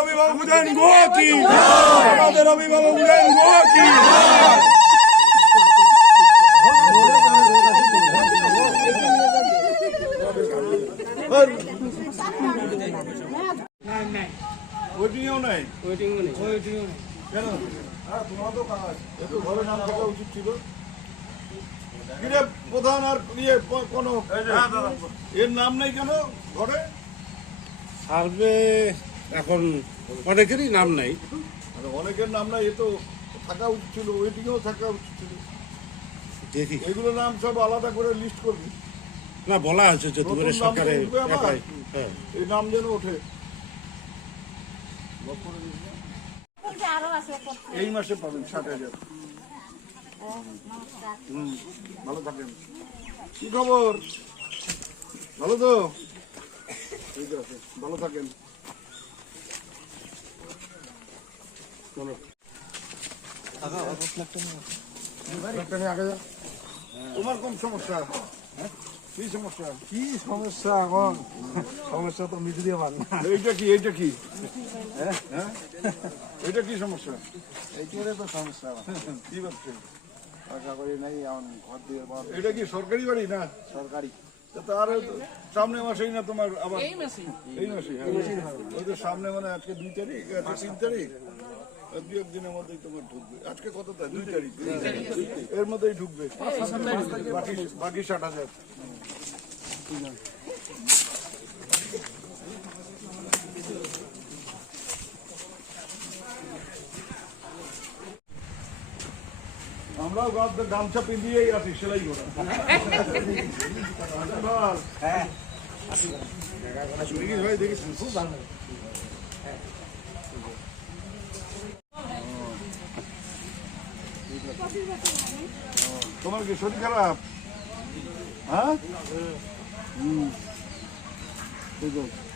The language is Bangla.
আমাদের অভিভাবক উদয়ন গো কি আমাদের অভিভাবক উদয়ন গো কি নাই? কেন? হ্যাঁ তোমার তো কাজ। একটু ঘরে নাম থাকা উচিত ছিল? প্রধান আর ইয়ে কোনো এর নাম নাই কেন? ঘরে? সার্ভে এখন অনেকেরই নাম নাই। অনেকের নাম নাই এ তো থাকা উচিত ছিল ওয়েটিংয়েও থাকা উচিত ছিল। দেখি। এগুলো নাম সব আলাদা করে লিস্ট করবি। না বলা আছে যে নতুন সরকারে হ্যাঁ। এই নাম যেন ওঠে? এই মাসে পাবেন ষাট হাজার। ভালো থাকেন। কি খবর? ভালো তো? ঠিক আছে ভালো থাকেন। চলো। তোমার কোন সমস্যা? হ্যাঁ? কি সমস্যা? কি সমস্যা এখন? সমস্যা তো পারে এইটা কি এইটা কি? হ্যাঁ? এটা কি সমস্যা? এইটারে তো সমস্যা। কি ভাবছেন? টাকা করি নাই এখন ঘর দিয়ে বল এটা কি সরকারি বাড়ি না? সরকারি। তা তার সামনে মাসেই না তোমার আবার? এই মাসে এই মাসে ওই তো সামনে মানে আজকে দুই তারিখ তিন তারিখ? আর দু একদিনের মধ্যেই তোমার ঢুকবে। আজকে কত তারিখ? দুই তারিখ। এর মধ্যেই ঢুকবে। বাকি বাকি ষাট হাজার। আমরাও গাছ গামছা পিন্দিয়েই আছি সেলাই করা। হ্যাঁ। ভাই দেখিস খুব ভালো। তোমার কি শরীর খারাপ? হ্যাঁ? হুম। ঠিক আছে